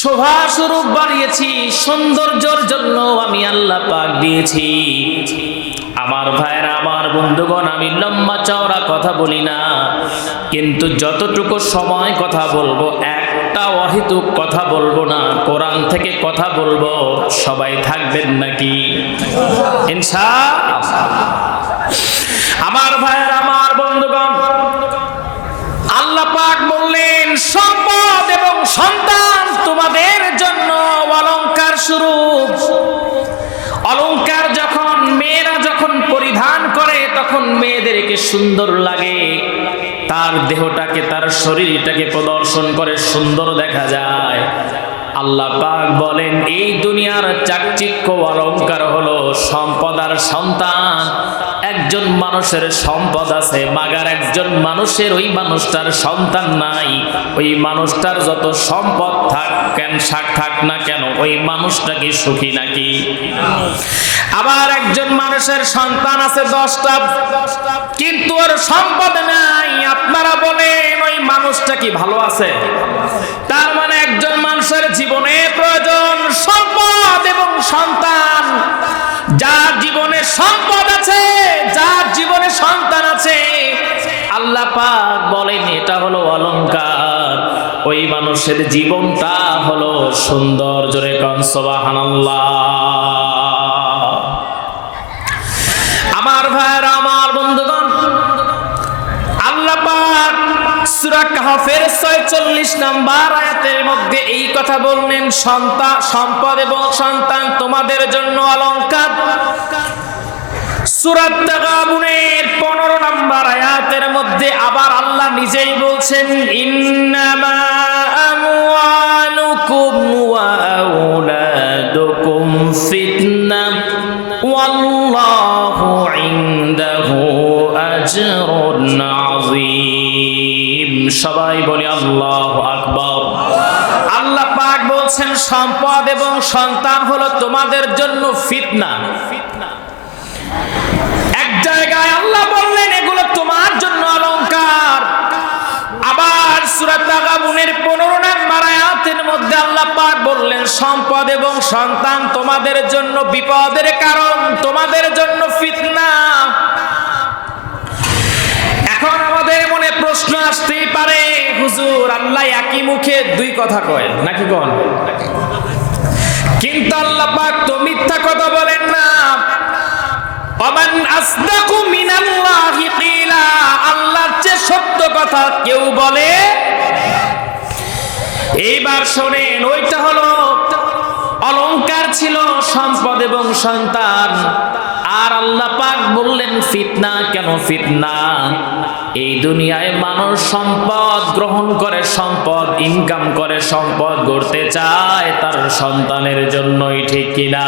শোভা স্বরূপ বানিয়েছি, সৌন্দর্যের জন্য আমি আল্লাহ পাক দিয়েছি। আমার ভাইরা, আমার বন্ধুগণ, আমি লম্বা চওড়া কথা বলি না, কিন্তু যতটুকু সময় কথা বলবো একটা অহেতুক কথা বলবো না, কোরআন থেকে কথা বলবো। সবাই থাকবেন নাকি ইনশাআল্লাহ? আমার ভাইরা, আমার বন্ধুগণ, আল্লাহ পাক বললেন সম্পদ এবং সন্তান তোমাদের জন্য অলংকার স্বরূপ। অলংকার যখন মেয়েরা যখন পরিধান করে তখন মেয়েদেরকে সুন্দর লাগে, তার দেহটাকে, তার শরীরটাকে প্রদর্শন করে সুন্দর দেখা যায়। আল্লাহ পাক বলেন এই দুনিয়ার চাকচিক্য অলংকার হলো সম্পদ আর সন্তান। একজন মানুষের সম্পদ আছে, মাগার একজন মানুষের ওই মানুষটার সন্তান নাই। ওই মানুষটার যত সম্পদ থাক না কেন, ওই মানুষটা কি সুখী নাকি? আবার একজন মানুষের সন্তান আছে 10টা, কিন্তু ওর সম্পদ নাই। আপনারা বলেন ওই মানুষটা কি ভালো আছে? তার মানে একজন মানুষের জীবনে প্রয়োজন সম্পদ এবং সন্তান। যার জীবনে সম্পদ আছে, যার জীবনে সন্তান আছে, আল্লাহ পাক বলেন এটা হলো অলংকার। ওই মানুষের জীবনটা হলো সুন্দর। জোরে কোন সুবহানাল্লাহ। আমার ভাইরা, আমার বন্ধুগণ, আল্লাহ পাক সূরা কাহফের 46 নম্বর আয়াতের মধ্যে এই কথা বললেন, সম্পদ এবং সন্তান তোমাদের জন্য অলংকার। সূরা তাগাবুনের 15 নম্বর আয়াতের মধ্যে আবার আল্লাহ নিজেই বলছেন ইন্নামা আমওয়ালুকুম ওয়া আওলাদুকুম ফিতনাহ ওয়াল্লাহু ইনদাহু আজরুন আযীম। সবাই বলি আল্লাহু আকবার। আল্লাহ পাক বলছেন সম্পদ এবং সন্তান হলো তোমাদের জন্য ফিতনা। এক জায়গায় আল্লাহ বললেন এগুলো তোমার জন্য অলংকার। আবার সূরা তাগাবুনের 15 নম্বর আয়াতের মধ্যে আল্লাহ পাক বললেন সম্পদ এবং সন্তান তোমাদের জন্য বিপদের কারণ, তোমাদের জন্য ফিতনা। এখন আমাদের মনে প্রশ্ন আসতেই পারে, হুজুর আল্লাহ একই মুখে দুই কথা কয় নাকি কোন? কিন্তু আল্লাহ পাক তো মিথ্যা কথা বলেন না। ওমান আসদাকু মিনাল্লাহি কিলা, আল্লাহর চেয়ে সত্য কথা কেউ বলে? এইবার শোনেন, ওইটা হলো অলংকার ছিল সম্পদ এবং সন্তান। আর আল্লাহ পাক বললেন ফিতনা। কেন ফিতনা? এই দুনিয়ায় মানুষ সম্পদ গ্রহণ করে, সম্পদ ইনকাম করে, সম্পদ গড়তে চায় তার সন্তানের জন্যই, ঠিক কিনা?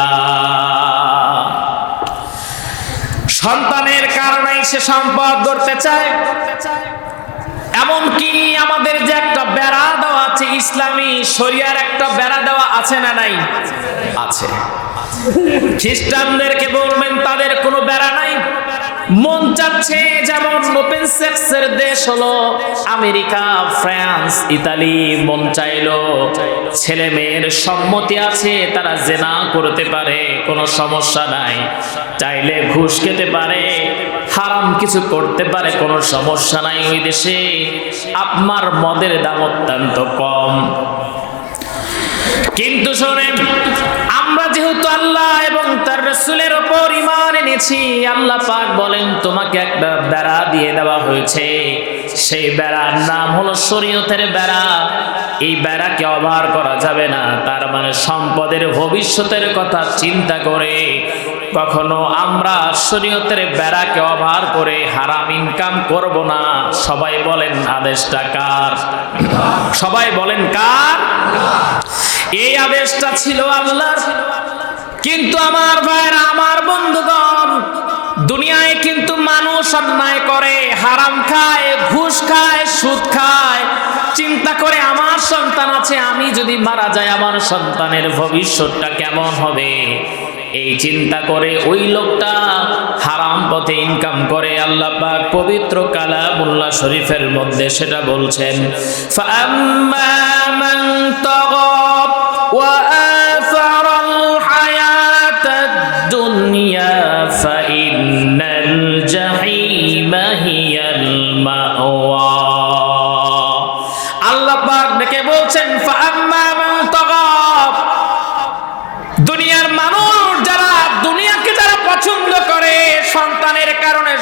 সন্তানের কারণেই সে সম্পদ গড়তে চায়। এমনকি আমাদের যে একটা বেড়া দেওয়া আছে, ইসলামী শরিয়ার একটা বেড়া দেওয়া আছে না নাই? আছে। খ্রিস্টানদেরকে বলবেন তাদের কোনো বেড়া নাই। মন চাচ্ছে, যেমন ওপেন সেক্সের দেশ হলো আমেরিকা, ফ্রান্স, ইতালি, মন চাইলো ছেলে মেয়ের সম্মতি আছে, তারা জেনা করতে পারে, কোনো সমস্যা নাই। চাইলে ঘুষ খেতে পারে, হারাম কিছু করতে পারে, কোনো সমস্যা নাই। ওই দেশে আপনার মদের দাম অত্যন্ত কম। কিন্তু শোনেন, আমরা যেহেতু আল্লাহ এবং তার রাসূলের উপর ঈমান এনেছি, আল্লাহ পাক বলেন তোমাকে একটা বেড়া দিয়ে দেওয়া হয়েছে। সেই বেড়ার নাম হলো শরীয়তের বেড়া। এই বেড়াকে অবার করা যাবে না। তার মানে সম্পদের ভবিষ্যতের কথা চিন্তা করে কখনো আমরা শরীয়তের বেড়াকে অবার করে হারাম ইনকাম করব না। সবাই বলেন আদেশটা কার? সবাই বলেন কার? এই আদেশটা ছিল আল্লাহর। কিন্তু আমার ভাইরা, আমার বন্ধুগণ, দুনিয়ায় কিন্তু মানুষ অন্যায় করে, হারাম খায়, ঘুষ খায়, সুদ খায়। চিন্তা করে আমার সন্তান আছে, আমি যদি মারা যাই আমার সন্তানের ভবিষ্যৎটা কেমন হবে, এই চিন্তা করে ওই লোকটা হারাম পথে ইনকাম করে। আল্লাহ পাক পবিত্র কালামুল্লাহ শরীফের মধ্যে সেটা বলছেন, ফাআম্মা মান তাগা,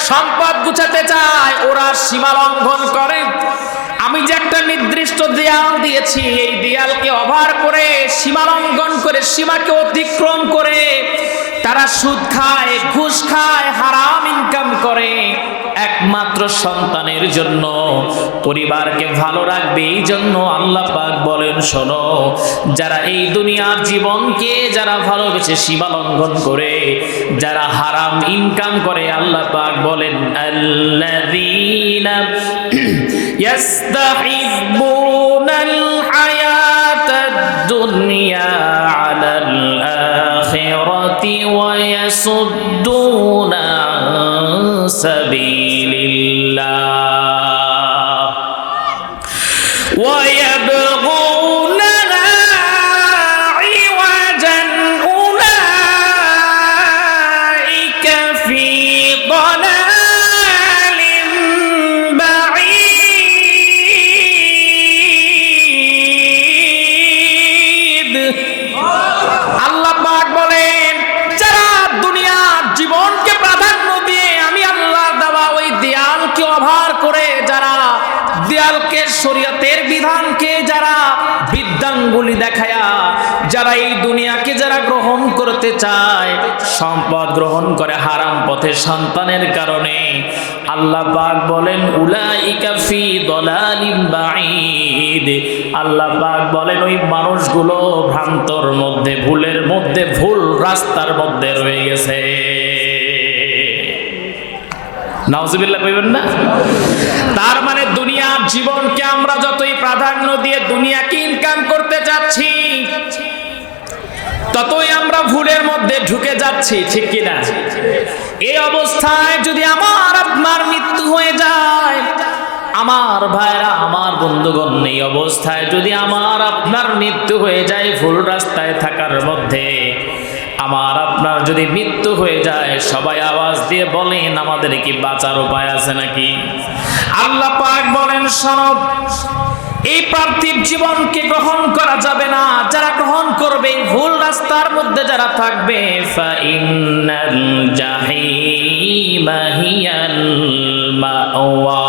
সম্পদ গুছাতে চায় ওরা সীমা লঙ্ঘন করে। আমি যে একটা নির্দিষ্ট দেয়াল দিয়েছি, এই দেয়ালকে ওভার করে, সীমা লঙ্ঘন করে, সীমাকে অতিক্রম করে তারা সুদ খায়, ঘুষ খায়, হারাম ইনকাম করে একমাত্র সন্তানের জন্য, পরিবারকে ভালো রাখবে এই জন্য। আল্লাহ পাক বলেন শোনো, যারা এই দুনিয়ার জীবনকে যারা ভালোবেসে সীমা লঙ্ঘন করে, যারা হারাম ইনকাম করে, আল্লাহ পাক বলেন আল্লাযীনা ইয়াস্তাহিব্বুনাল হায়াতাদ দুনিয়া আলাল আখিরাতি ওয়া ইয়াসুদ্দুনা আন সাবিলিল্লাহ ওয়া ইয়াবগুনাহা ইওয়াজান উলাইকা ফি দালালিন বাঈদ। আল্লাহ পাক বলেন যারা দুনিয়ার জীবনকে প্রাধান্য দিয়ে আমি আল্লাহর দেওয়া ওই দেয়ালকে ওভার করে, যারা দেয়ালকে শরীয়তের বিধানকে যারা বিদ্যাঙ্গুলি দেখায়া যারা এই দুনিয়াকে যারা গ্রহণ করতে চায়, সম্পদ গ্রহণ করে হারাম পথে সন্তানের কারণে, আল্লাহ পাক বলেন উলাইকা ফি দালালিন বাঈদ। আল্লাহ পাক বলেন ওই মানুষগুলো ভ্রান্তর মধ্যে, ভুলের মধ্যে, ভুল রাস্তার মধ্যে রয়ে গেছে। নাউজুবিল্লাহ কইবেন না? তার মানে দুনিয়ার জীবনকে আমরা যতই প্রাধান্য দিয়ে দুনিয়াকে ইনকাম করতে যাচ্ছি, ততই আমরা ভুলের মধ্যে ঢুকে যাচ্ছি, ঠিক কিনা? এই অবস্থায় যদি আমার আপনার মৃত্যু হয়ে যায়, আমার ভাইরা, আমার বন্ধুগণ, এই অবস্থায় যদি আমার আপনার মৃত্যু হয়ে যায় ভুল রাস্তায় থাকার মধ্যে, আমার আপনার যদি মৃত্যু হয়ে যায়, সবাই আওয়াজ দিয়ে বলেন আমাদের কি বাঁচার উপায় আছে নাকি? আল্লাহ পাক বলেন শোনো, এই পার্থিব জীবনকে গ্রহণ করা যাবে না। যারা গ্রহণ করবে, ভুল রাস্তার মধ্যে যারা থাকবে, ফাইন্নাল জাহিমা হিয়াল মাওয়া,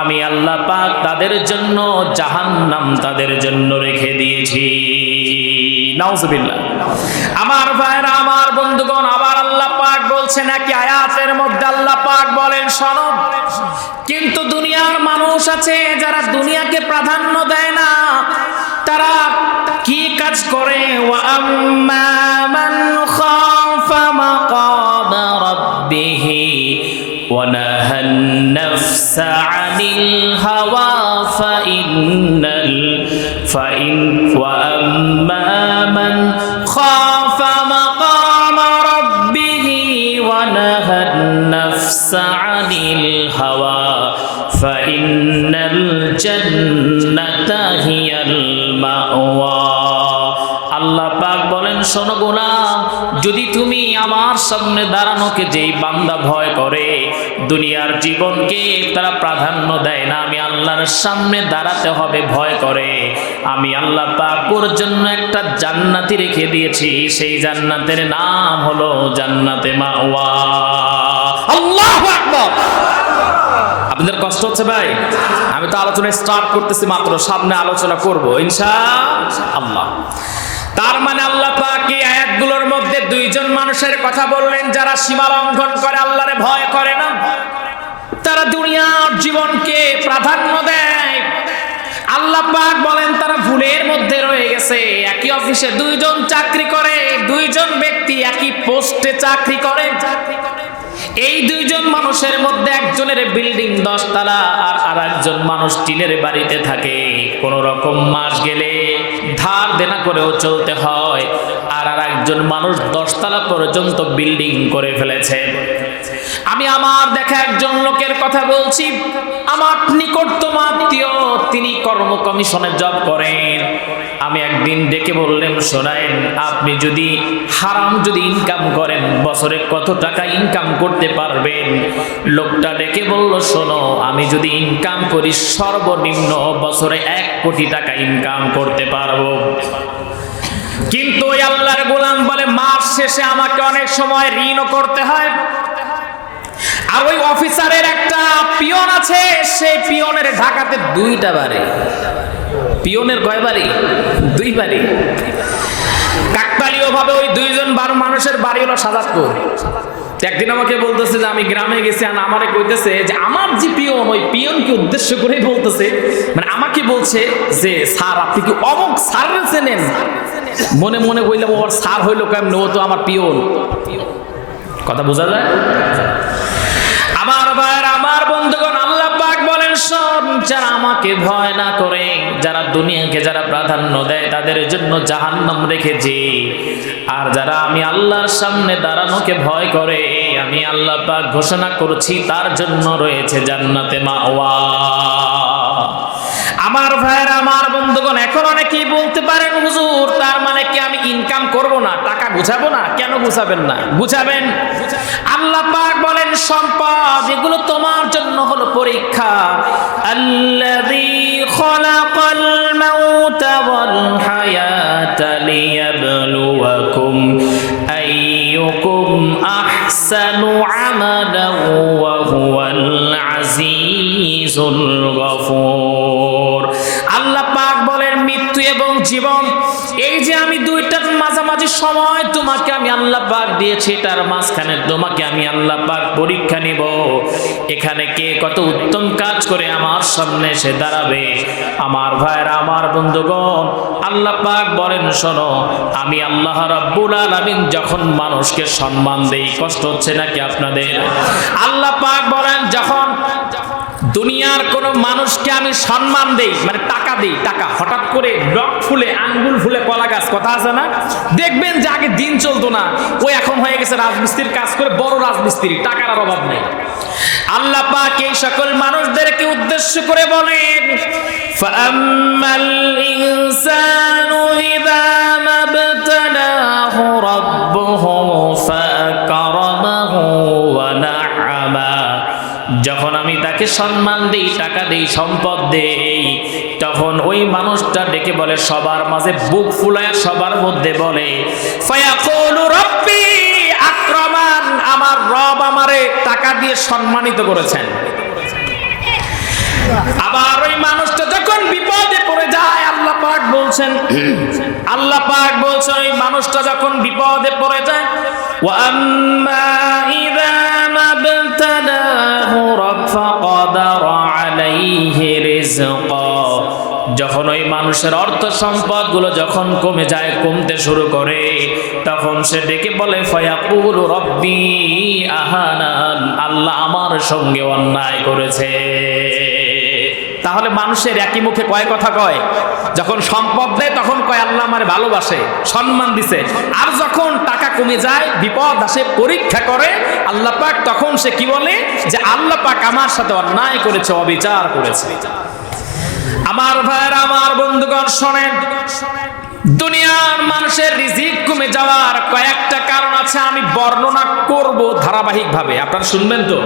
আমি আল্লাহ পাক তাদের জন্য জাহান্নাম তাদের জন্য রেখে দিয়েছি। নাউজুবিল্লাহ। আমার ভাইরা, আমার বন্ধুগণ, আবার আল্লাহ পাক বলছেন একই আয়াতের মধ্যে, আল্লাহ পাক বলেন শোনো, কিন্তু দুনিয়ার মানুষ আছে যারা দুনিয়াকে প্রাধান্য দেয় না, তারা কি কাজ করে? ওয়া আম্মা মান খাফা মাকাম রাব্বিহি ওয়া নাহান নাফসা আনিল হাওয়া ওয়া আম্মা মান খাফা মাকাম রাব্বিহি ওয়া নাহান নাফসা আনিল হাওয়া ফাইন্নাল জান্নাতা হিয়াল মাওয়া। আল্লাহ পাক বলেন শোনো গোলাম, যদি তুমি আমার সামনে দাঁড়ানোকে যেই বান্দা ভয় করে, দুনিয়ার জীবনকে তারা প্রাধান্য দেয় না, আমি আল্লাহর সামনে দাঁড়াতে হবে ভয় করে, আমি আল্লাহ পাক ওর জন্য একটা জান্নাতি রেখে দিয়েছি। সেই জান্নাতের নাম হলো জান্নাতে মাওয়া। আল্লাহু আকবার। আপনাদের কষ্ট হচ্ছে ভাই? আমি তো আলোচনা স্টার্ট করতেছি মাত্র, সামনে আলোচনা করব ইনশাআল্লাহ। তার মানে আল্লাহ পাক এই আয়াতগুলোর মধ্যে দুইজন মানুষের কথা বললেন যারা সীমা লঙ্ঘন করে, আল্লাহরে ভয় করে না, তারা দুনিয়ার জীবনকে প্রাধান্য দেয়। আল্লাহ পাক বলেন তারা ভুলের মধ্যে রয়ে গেছে। একই অফিসে দুইজন চাকরি করে, দুইজন ব্যক্তি একই পোস্টে চাকরি করে, এই দুইজন মানুষের মধ্যে একজনের বিল্ডিং 10 তলা আর আরেকজন মানুষ টিনের বাড়িতে থাকে। কোন রকম মাস গেলে ধার দেনা করেও চলতে হয়, আর আরেকজন মানুষ 10 তলা পর্যন্ত বিল্ডিং করে ফেলেছে। আমি আমার দেখা একজন লোকের কথা বলছি, আমার নিকটতম আত্মীয়, তিনি কর্ম কমিশনে জব করেন। আমি একদিন ডেকে বললেন শোনেন, আপনি যদি হারাম যদি ইনকাম করেন বছরে কত টাকা ইনকাম করতে পারবেন? লোকটা ডেকে বলল শোনো, আমি যদি ইনকাম করি সর্বনিম্ন বছরে 1 কোটি টাকা ইনকাম করতে পারবো। কিন্তু ওই আল্লাহর গোলাম বলে মাস শেষে আমাকে অনেক সময় ঋণও করতে হয়, আর ওই অফিসারের একটা পিয়ন আছে, সেই পিয়নের ঢাকাতে 2টা বাড়ি। পিয়নের কয় বাড়ি? 2 বাড়ি। কাকতালীয় ভাবে ওই 2জন মানুষের বাড়ি হলো সাজাদপুর। একদিন আমাকে বলতেছে যে আমি গ্রামে গেছি, আর আমারে কইতেছে যে আমার যে পিয়ন, ওই পিয়নকে উদ্দেশ্য করেই বলতেছে, মানে আমাকে বলছে যে স্যার আপনি কি অমুক স্যারের চেনেন? মনে মনে কইলাম ওর স্যার হইলো কেমন, ও তো আমার পিয়ন। কথা বোঝা যায়? আমার ভাইয়ের, আমার বন্ধুগণ, আল্লাহ পাক বলেন শোন, যারা আমাকে ভয় না করে, যারা দুনিয়াকে যারা প্রাধান্য দেয়, তাদের জন্য জাহান্নাম রেখেছি। আর যারা আমি আল্লাহর সামনে দাঁড়ানোকে ভয় করে, আমি আল্লাহ পাক ঘোষণা করছি তার জন্য রয়েছে জান্নাতে মাওয়া। আমার ভাইয়ের, আমার বন্ধুগণ, এখন অনেকেই বলতে পারেন হুজুর তার মানে কি আমি ইনকাম করব না, টাকা গুছাবো না? কেন গুছাবেন না? গুছাবেন। আল্লাহ পাক বলেন সম্পদ এগুলো তোমার জন্য হলো পরীক্ষা। আল্লাযী খালাকাল মাউতা ওয়াল হায়াতা লিয়াবলুয়াকুম আইয়ুকুম আহসানু আমালান ওয়া হুয়াল আজিজুল গফুর। আল্লাহ পাক বলেন মৃত্যু এবং জীবন, এই যে আমি দুইটার মাঝামাঝি সময় তোমাকে আমি আল্লাহ পাক দিয়েছি, তার মাঝখানে তোমাকে আমি আল্লাহ পাক পরীক্ষা নিব। এখানে কে কত উত্তম কাজ করে আমার সামনে এসে দাঁড়াবে। আমার ভাইরা, আমার বন্ধুগণ, আল্লাহ পাক বলেন শোনো, আমি আল্লাহ রাব্বুল আলামিন যখন মানুষকে সম্মান দেই, কষ্ট হচ্ছে নাকি আপনাদের? আল্লাহ পাক বলেন যখন দুনিয়ার কোন মানুষকে আমি সম্মান দেই, মানে টাকা দেই, টাকা হঠাৎ করে ডগ ফুলে আঙ্গুল ফুলে কলা গাছ, কথা আছে না? দেখবেন যে আগে দিন চলতো না, ওই এখন হয়ে গেছে রাজমিস্ত্রির কাজ করে বড় রাজমিস্ত্রি, টাকার আর অভাব নেই। আল্লাহ পাক এই সকল মানুষদেরকে উদ্দেশ্য করে বলেন ফাআম্মাল ইনসানু ইযা মাবতালাহু রাব্বুহু ফাআকরামাহু ওয়া না'আমা। যখন আমি তাকে সম্মান দেই, টাকা দেই, সম্পদ দেই, তখন ওই মানুষটা ডেকে বলে, সবার মাঝে বুক ফুলায় সবার মধ্যে বলে ফায়াকুলু রাব্বি আকরামান, আমার রব আমারে টাকা দিয়ে সম্মানিত করেছেন। আবার ওই মানুষটা যখন বিপদে পড়ে যায়, আল্লাহ পাক বলছেন, আল্লাহ পাক বলছেন ওই মানুষটা যখন বিপদে পড়ে যায়, ওয়া আম্মা ইযা মাবতালাহু ফাকাদারা আলাইহি রিজকা। যখন ওই মানুষের অর্থ সম্পদ গুলো যখন কমে যায়, কমতে শুরু করে, তখন সে ডেকে বলে ফায়াকুলু রাব্বি আহানান, আল্লাহ আমার সঙ্গে অন্যায় করেছে। তাহলে মানুষের একই মুখে কয় কথা কয়? যখন সম্পদ দেয় তখন কয় আল্লাহ আমারে ভালোবাসে, সম্মান দিছে। আর যখন টাকা কমে যায়, বিপদ আসে, পরীক্ষা করে আল্লাহ পাক, তখন সে কি বলে যে আল্লাহ পাক আমার সাথে অন্যায় করেছে, অবিচার করেছে। আমার ভাইরা, আমার বন্ধুগণ, শোনেন, দুনিয়ার মানুষের রিজিক কমে যাওয়ার কয়েকটা কারণ আছে, আমি বর্ণনা করব ধারাবাহিকভাবে, আপনারা শুনবেন তো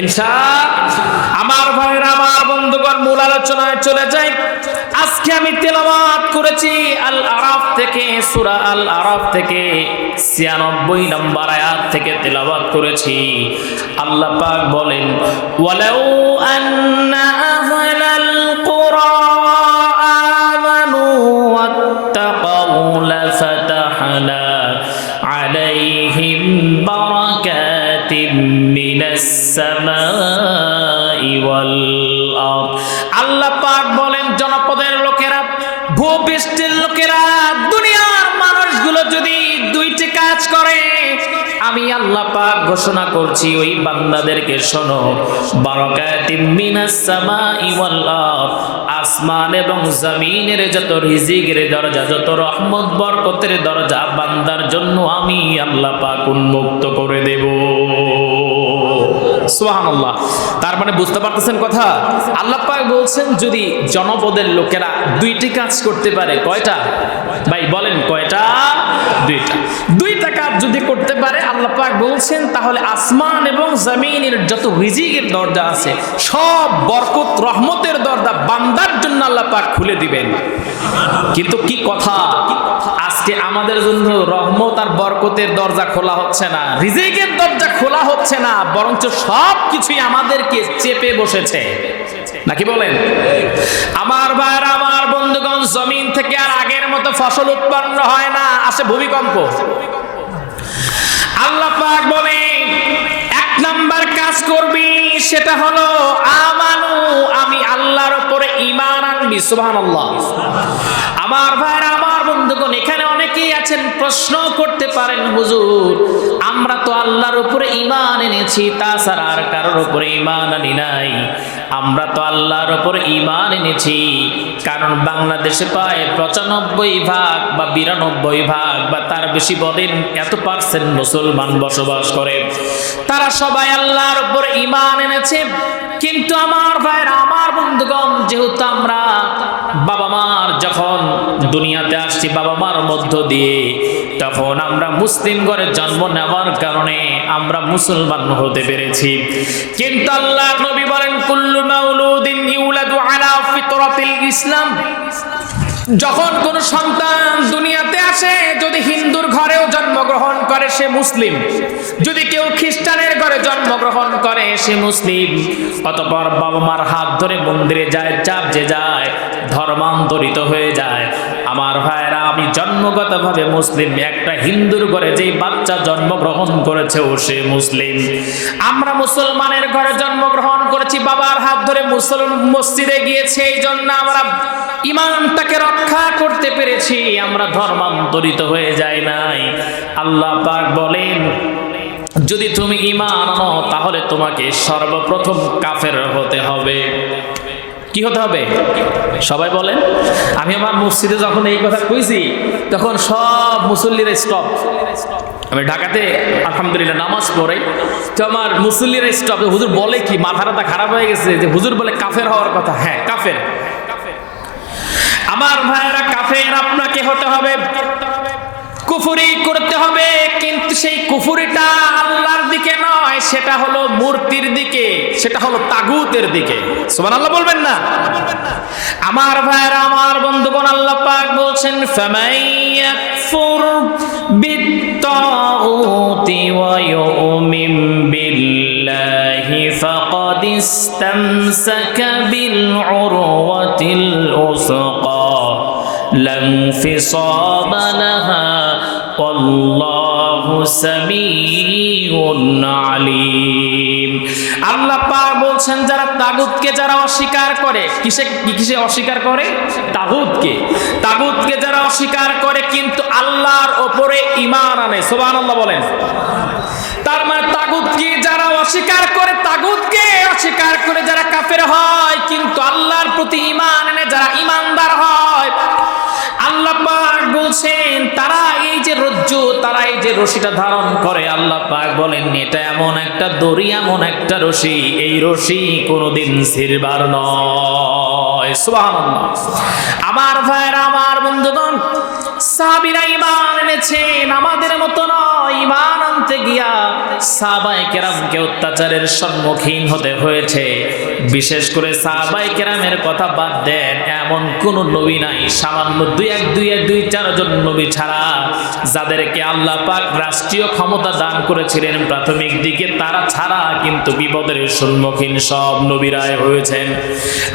ইনশাআল্লাহ। আমার ভাইরা, আমার বন্ধুগণ, মূল আলোচনায় চলে যাই। আজকে আমি তেলাওয়াত করেছি আল আরাফ থেকে, সূরা আল আরাফ থেকে 96 নম্বর আয়াত থেকে তেলাওয়াত করেছি। আল্লাহ পাক বলেন ওয়ালাউ আন্না আহলাল কুরা আমানু ওয়াত্তাকাউ লাফাতাহনা আলাইহিম বারাকাতিম মিনাস সামাই ওয়াল আরদ। আল্লাহ পাক বলেন জনপদের লোকেরা, ভূপৃষ্ঠের লোকেরা, দুনিয়ার মানুষগুলো যদি দুইটি কাজ করে, আমি আল্লাহ পাক ঘোষণা করছি ওই বান্দাদেরকে শোনো, বারাকাতিম মিনাস সামাই ওয়াল আরদ, আসমান এবং জমিনের যত রিজিকের দরজা, যত রহমত বরকতের দরজা বান্দার জন্য আমি আল্লাহ পাক উন্মুক্ত করে দেব। সুবহানাল্লাহ। তার মানে বুঝতে পারতেছেন কথা? আল্লাহ পাক বলছেন যদি জনপদের লোকেরা দুইটি কাজ করতে পারে, কয়টা ভাই বলেন, কয়টা? দুইটা কাজ যদি করতে পারে, আল্লাহ পাক বলছেন তাহলে আসমান এবং জমিনের যত রিজিকের দরজা আছে, সব বরকত রহমতের দরজা বান্দার জন্য আল্লাহ পাক খুলে দিবেন। কিন্তু কি কথা, আজকে আজকে আমাদের জন্য রহমত আর বরকতের দরজা খোলা হচ্ছে না, রিজিকের দরজা খোলা হচ্ছে না, বরঞ্চ সব কিছুই আমাদেরকে চেপে বসেছে, নাকি বলেন? আমার ভাইরা, আমার বন্ধুগণ, জমিন থেকে আর আগের মতো ফসল উৎপন্ন হয় না, আসে ভূমিকম্প। আল্লাহ পাক বলেন এক নাম্বার কাজ করবি, সেটা হলো আমানু, আমি আল্লাহর উপরে ঈমান আনবি। সুবহানাল্লাহ। আমার ভাইরা, আমার বন্ধুগণ, এখানে অনেকেই আছেন প্রশ্ন করতে পারেন, হুজুর আমরা তো আল্লাহর উপরে ঈমান এনেছি, তাছাড়া আর কারোর উপরে ঈমান আনি নাই। আমরা তো আল্লাহর উপরে ঈমান এনেছি কারণ বাংলাদেশে প্রায় 95% বা 92% বা তার বেশি বলেন এত পার্সেন্ট মুসলমান বসবাস করে, তারা সবাই আল্লাহর উপরে ঈমান এনেছে। কিন্তু আমার ভাইরা, আমার বন্ধুগণ, যেহেতু আমরা বাবা মার যখন দুনিয়াতে আসছি, বাবা মার মধ্য দিয়ে, তখন আমরা মুসলিম ঘরে জন্ম নেওয়ার কারণে আমরা মুসলমান হতে পেরেছি। কিন্তু আল্লাহর নবী বলেন কুল্লু মাউলুদিন ইউলাদু আলা ফিতরাতিল ইসলাম, যখন কোন সন্তান দুনিয়াতে আসে, যদি হিন্দুর ঘরেও জন্মগ্রহণ করে সে মুসলিম, যদি কেউ খ্রিস্টানের ঘরে জন্মগ্রহণ করে সে মুসলিম। অতঃপর বাবা মার হাত ধরে মন্দিরে যায়, চাপ যে যায়, ধর্মান্তরিত হয়ে যায়। আমার ভাইরা, আমি জন্মগতভাবে মুসলিম, একটা হিন্দুর ঘরে যেই বাচ্চা জন্মগ্রহণ করেছে ও সে মুসলিম। আমরা মুসলমানের ঘরে জন্মগ্রহণ করেছি, বাবার হাত ধরে মসজিদে গিয়েছে, এই জন্য আমরা ঈমানটাকে রক্ষা করতে পেরেছি, আমরা ধর্মান্তরিত হয়ে যাই নাই। আল্লাহ পাক বলেন যদি তুমি ঈমান আনো তাহলে তোমাকে সর্বপ্রথম কাফের হতে হবে। কি হতে হবে? সবাই বলেন। আমি আমার মসজিদে যখন এই কথা কইছি তখন সব মুসল্লিরা স্টপ। আমি ঢাকাতে আলহামদুলিল্লাহ নামাজ পড়ে, তো আমার মুসল্লিরা স্টপ। হুজুর বলে কি, মাথাটা খারাপ হয়ে গেছে যে হুজুর বলে কাফের হওয়ার কথা। হ্যাঁ, কাফের। আমার ভাইয়েরা, কাফের আপনাকে হতে হবে, কুফরি করতে হবে, কিন্তু সেই কুফরিটা আল্লাহর দিকে নয়, সেটা হলো মূর্তির দিকে, সেটা হলো তাগুতের দিকে। সুবহানাল্লাহ বলবেন না? আমার ভাইরা, আমার বন্ধুগণ, আল্লাহ পাক বলছেন ফামাইয়াকফুর বিত্তাগুতি ওয়া ইউমিন বিল্লাহি ফাকাদ ইসতামসাকা বিল উরওয়াতিল উসকা লা ইনফিসামা লাহা আল্লাহু সামিউন আলিম। আল্লাহ পাক বলছেন যারা তাগুতকে যারা অস্বীকার করে, কিসে অস্বীকার করে? তাগুতকে যারা অস্বীকার করে কিন্তু আল্লাহর উপরে ঈমান আনে। সুবহানাল্লাহ বলেন। তার মানে তাগুতকে যারা অস্বীকার করে, তাগুতকে অস্বীকার করে যারা কাফের হয়, কিন্তু আল্লাহর প্রতি ঈমান এনে যারা ঈমানদার হয়, আল্লাহ পাক বলছেন তারা এই যে রজ্জু, তারা এই যে রশিটা ধারণ করে, আল্লাহ পাক বলেন এটা এমন একটা দড়ি, এমন একটা রশি, এই রশি কোনোদিন ছিঁড়বার নয়। সুবহানাল্লাহ। আমার ভাইরা, আমার বন্ধুগণ, সাহাবীরা ঈমান এনেছেন, আমাদের মতো নয়। ঈমান আনতে গিয়া সাহাবায়ে কেরামকে অত্যাচারের সম্মুখীন হতে হয়েছে। বিশেষ করে সাহাবায়ে কেরামের কথা বাদ দেন, এমন কোন নবী নাই, সামান্য দুই চারজন নবী ছাড়া, যাদেরকে আল্লাহ পাক রাষ্ট্রীয় ক্ষমতা দান করেছিলেন প্রাথমিক দিকে, তারা ছাড়া কিন্তু বিপদের সম্মুখীন সব নবীরাই হয়েছেন।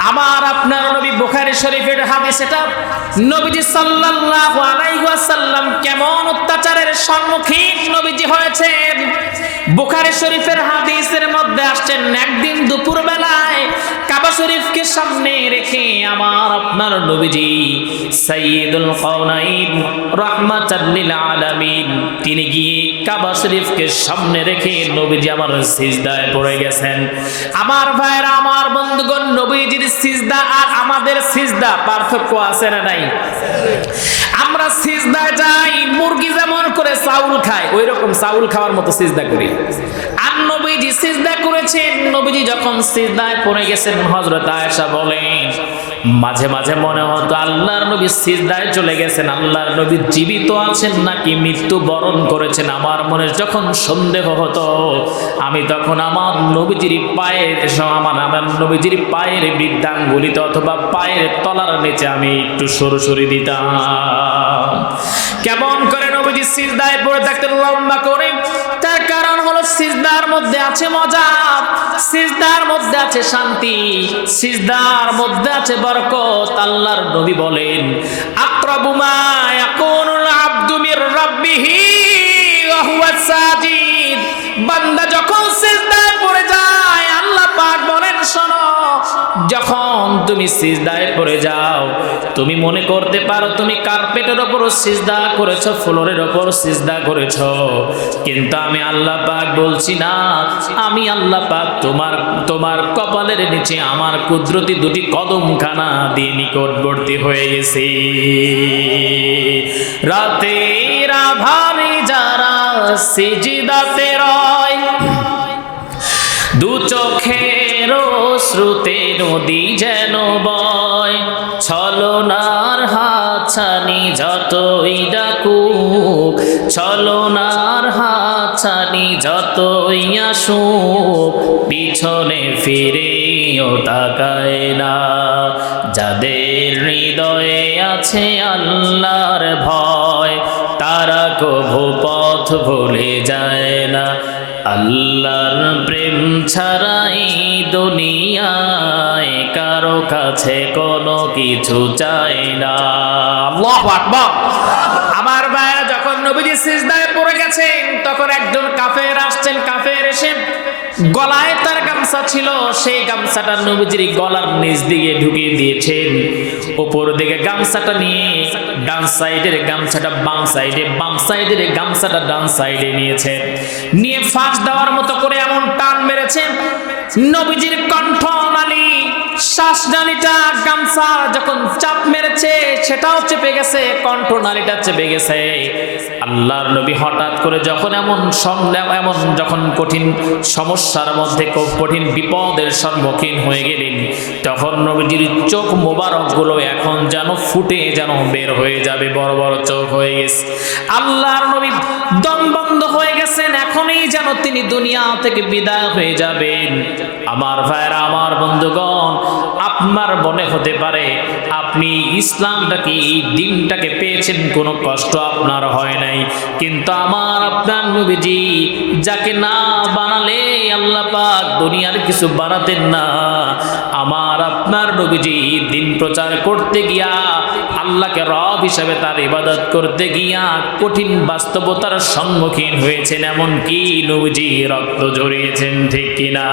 আমার আপনার নবী, বুখারী শরীফের হাদিস এটা, নবীজি সাল্লাল্লাহু আলাইহি ওয়াসাল্লাম কেমন অত্যাচারের সম্মুখীন নবীজি হয়েছেন। বুখারী শরীফের হাদিসের মধ্যে আসছেন, একদিন দুপুর বেলায় কাবা শরীফকে সামনে রেখে আমার আপনার নবীজি সাইয়্যিদুল কাওনাইন রাহমাতাল লিল আলামিন, তিনি গিয়ে কাবা শরীফকে সামনে রেখে নবীজি আমার সিজদায় পড়ে গেছেন। আমার ভাইরা, আমার বন্ধুগণ, নবীজির সিজদা আর আমাদের সিজদা পার্থক্য আছে না নাই? আমরা সিজদায় যাই, মুরগি যেমন করে চাউল খায় ওই রকম চাউল খাওয়ার মতো সিজদা করি। আর নবীজি সিজদা করেছেন, নবীজি যখন সিজদায় পড়ে গেছেন, হযরত আয়েশা বলেন মাঝে মাঝে মনে হতো আল্লাহর নবী সিজদায় চলে গেছেন, আল্লাহর নবী জীবিত আছেন নাকি মৃত্যু বরণ করেছেন। আমার মনে যখন সন্দেহ হতো, আমি তখন আমার নবীজির পায়ের বৃদ্ধাঙ্গুলিতে অথবা পায়ের তলার নিচে আমি একটু সরসরি দিতাম। কেমন সিজদায় পড়ে থাকতেন লম্বা করে। তার কারণ হলো সিজদার মধ্যে আছে মজা, সিজদার মধ্যে আছে শান্তি, সিজদার মধ্যে আছে বরকত। আল্লাহর নবী বলেন, আকরাবু মা ইয়াকুনুল আবদু মির রাব্বিহি ওয়া হুয়া সাজিদ। বান্দা যখন সিজদায় পড়ে যায়, আল্লাহ পাক বলেন, শোনো, যখন তুমি সিজদায় পড়ে যাও, তুমি মনে করতে পারো তুমি কার্পেটের উপর সিজদা করেছো, ফ্লোরের উপর সিজদা করেছো, কিন্তু আমি আল্লাহ পাক বলছি না, আমি আল্লাহ পাক তোমার কপালের নিচে আমার কুদরতি দুটি কদমখানা দিয়ে নিকটবর্তী হয়ে গেছি। রাতের আধারে যারা সিজদাতে রয়, দু চোখের শ্রুতে নদী যেন বয়, ছলনার হাতছানি যতই ডাকুক, ছলনার হাতছানি যতই আসুক, পিছনে ফিরেও তাকায় না। যাদের হৃদয়ে আছে আল্লাহর ভয়, তারা কভু পথ ভুলে যায় না। আল্লাহর প্রেম ছাড়াই দুনিয়ায় কারো কাছে কোনো কিছু চাই না। আল্লাহু আকবার। আমার ভাইরা, যখন নবীজি সিজদায় পড়ে গেছেন, তখন একজন কাফের আসছেন। কাফের এসে গলায় তার গামছা ছিল, সেই গামছাটা নবীজির গলার নিচ দিকে ঢুকিয়ে দিয়েছেন। উপর দিকে গামছাটা নিয়ে ডান সাইডের গামছাটা বাম সাইডে, বাম সাইডের গামছাটা ডান সাইডে নিয়েছে, নিয়ে ফাঁস দেওয়ার মতো করে এমন টান মেরেছে, নবীজির কণ্ঠনালী, শ্বাসনালীটা গামছা যখন চাপ মেরেছে সেটাও চেপে গেছে, কণ্ঠনালীটা চেপে গেছে। আল্লাহর নবী হঠাৎ করে যখন যখন কঠিন সমস্যার মধ্যে, কঠিন বিপদের সম্মুখীন হয়ে গেলেন, তখন নবীজির চোখ মোবারক গুলো এখন যেন ফুটে যেন বের হয়ে যাবে, বড় বড় চোখ হয়ে গেছে। আল্লাহর নবী দম বন্ধ হয়ে গেছেন, এখনই যেন তিনি দুনিয়া থেকে বিদায় হয়ে যাবেন। আমার ভাইরা, আমার বন্ধুগণ, আপনার মনে হতে পারে আপনি ইসলামটাকে, দিনটাকে পেয়েছেন, কোনো কষ্ট আপনার হয় নাই, কিন্তু আমার আপনার নবীজি, যাকে না বানালে আল্লাহ পাক দুনিয়ার কিছু বানাতেন না, আমার আপনার নবীজি দিন প্রচার করতে গিয়া, আল্লাহকে রব হিসাবে তার ইবাদত করতে গিয়া কঠিন বাস্তবতার সম্মুখীন হয়েছেন, এমনকি নবীজি রক্ত ঝরিয়েছেন, ঠিক কিনা?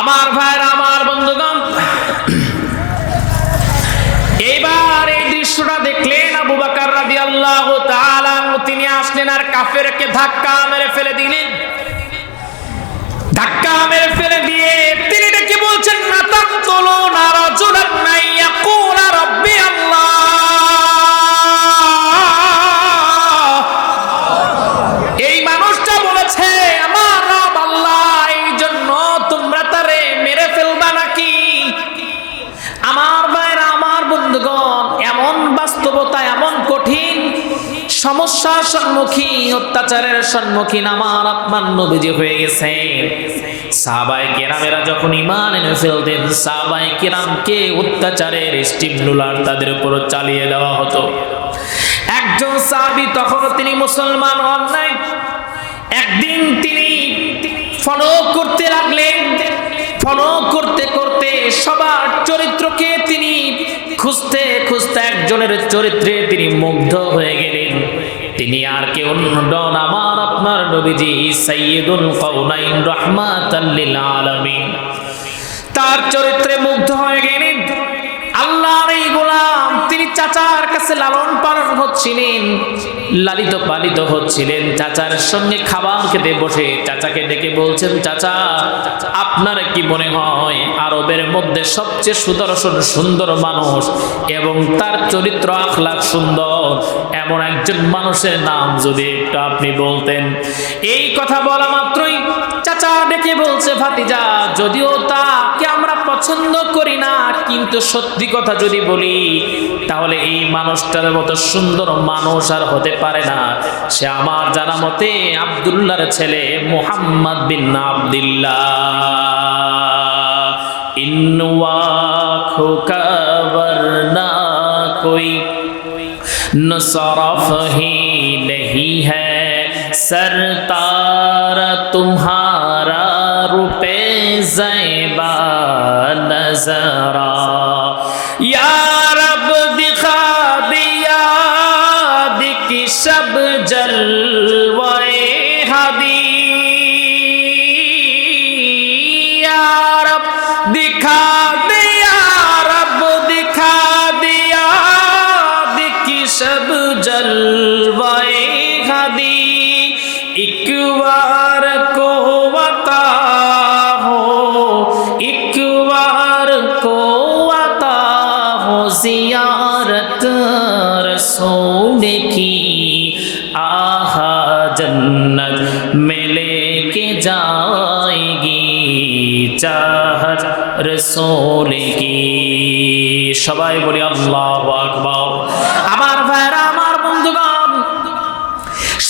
আমার ভাইরা, আমার বন্ধুগণ, এইবার এই দৃশ্যটা দেখলেন আবু বকর রাদিয়াল্লাহু তাআলা, তিনি আসলেন আর কাফেরকে ধাক্কা মেরে ফেলে দিলেন। ধাক্কা মেরে ফেলে দিয়ে তিনি ডেকে বলছেন, না তাকতুলুনা রাজুলান ইয়াকুলা রাব্বি আল্লাহ। এই মানুষটা বলেছে আমার রব আল্লাহ, এই জন্য তোমরা তারে মেরে ফেলবা নাকি? আমার ভাইরা, আমার বন্ধুগণ, এমন বাস্তবতা, এমন কঠিন সমস্যার সম্মুখীন, অত্যাচারের সম্মুখীন আমার আপনার নবীজি হয়ে গেছে। সাহাবায়ে কেরামেরা যখন ঈমান এনে ফেলতেন, সাহাবায়ে কেরামকে অত্যাচারের স্টিমুলার তাদের উপর চালিয়ে দেওয়া হতো। একজন সাহাবী, তখন তিনি মুসলমান হন নাই, একদিন তিনি ফলো করতে লাগলেন। ফলো করতে করতে সবার চরিত্রকে তিনি খুঁজতে খুঁজতে একজনের চরিত্রে তিনি মুগ্ধ হয়ে গেলেন। তিনি আর কেউ নন, আমার আপনার নবীজি সাইয়্যিদুল কাউনাইন রাহমাতাল লিল আলামিন। তার চরিত্রে মুগ্ধ হয়ে গেলেন। আল্লাহর এই গোলাম, তিনি চাচার কাছে লালন পালন হচ্ছিলেন, লালিত পালিত হচ্ছিলেন। চাচার সঙ্গে খাবার খেতে বসে চাচাকে ডেকে বলছেন, চাচা, আপনার কি মনে হয় আরবের মধ্যে সবচেয়ে সুদর্শন সুন্দর মানুষ এবং তার চরিত্র আখলাক সুন্দর, এমন একজন মানুষের নাম যদি একটু আপনি বলতেন? এই কথা বলা মাত্রই চাচা ডেকে বলছে, ভাতিজা, যদিও তাকে আমরা পছন্দ করি না, কিন্তু সত্যি কথা যদি বলি, তাহলে এই মানুষটার মতো সুন্দর মানুষ আর হতে পারে না। সে আমার জানা মতে আব্দুল্লাহর ছেলে মুহাম্মদ বিন আব্দুল্লাহ। ইন্নুয়া খোকা বরনা কই नुसरफ ही नहीं है सरतार तुम्हारा रुपए ज़ैबा नजरा या रब दिखा दिया दिखी शब जलवाए हदी या रब दिखा दिया रब दिखा दिया दिखी शब जलवाए हदी एक बार को अता हो एक बार को अता हो ज़ियारत रसूल की आहा जन्नत में लेके जाएगी चाहत रसूल की সবাই বলি আল্লাহু আকবার আমার ভাইরা আমার বন্ধুগণ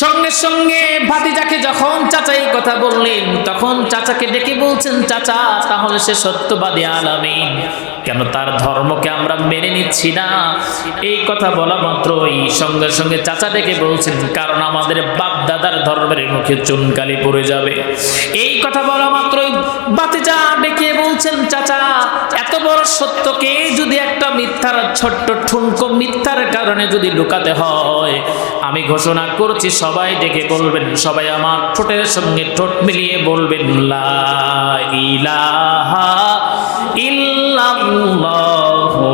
সঙ্গে সঙ্গে ভাতিজাকে যখন চাচা এই কথা বললেন তখন চাচাকে ডেকে বলছেন চাচা তাহলে সে সত্যবাদী আলামিন কেন তার ধর্মকে আমরা মেনে নিচ্ছি না এই কথা বলা মাত্রই সঙ্গে সঙ্গে চাচা ডেকে বলছেন কারণ আমাদের বাপ দাদার ধর্মের মুখে চুনকালি পড়ে যাবে এই কথা বলা মাত্রই ভাতিজা ডেকে বলছেন চাচা এত বড় সত্যকে যদি একটা মিথ্যার ছোট্ট ঠুনকো মিথ্যার কারণে যদি লুকাতে হয় আমি ঘোষণা করছি সবাই ডেকে বলবেন সবাই আমার ঠোঁটের সঙ্গে ঠোঁট মিলিয়ে বলবেন লা ইলাহা ইল্লাল্লাহু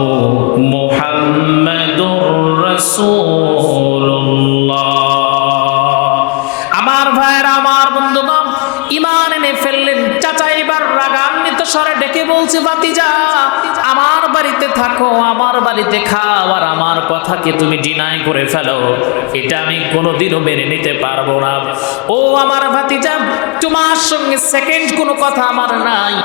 মুহাম্মাদুর রাসূলুল্লাহ আমার ভাইরা আমার বন্ধুগণ ঈমান এনে ফেললেন চাচা এবার রাগান্বিত স্বরে ডেকে বলছে ভাতিজা আমার বাড়িতে থাকো আমার বাড়িতে খাও আর আমার কথাকে তুমি ডিনাই করে ফেলো এটা আমি কোনোদিনও মেনে নিতে পারবো না ও আমার ভাতিজা তোমার সঙ্গে সেকেন্ড কোনো কথা আমার নাই